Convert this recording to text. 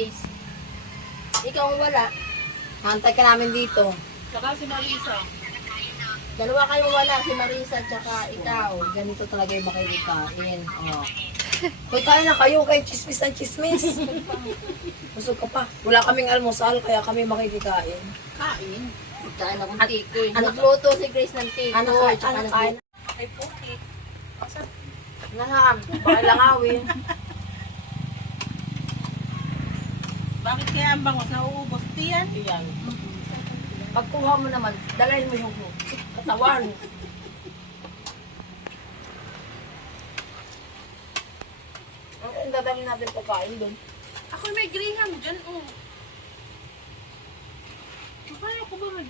Grace. Ikaw ang wala. Hantay ka namin dito. Saka si Marisa. Dalawa kayong wala, si Marisa tsaka ikaw. Ganito talaga yung makikikain. Oh. Hoy, kain na kayo, kayo chismis ng chismis. Busog ka pa. Wala kaming almusal, kaya kami makikikain. Kain. Kain akong tiko. Nagluto si Grace ng tiko. Ano kain? Ay, puti. Naham, baka langawin. Bakit kaya ang bangos nauubos? Tiyan? Iyan. Pagkuha mo naman, dalahin mo yung katawan. Ang dadalhin natin pagkain doon. Ako may graham dyan, oh. Kaya ko ba may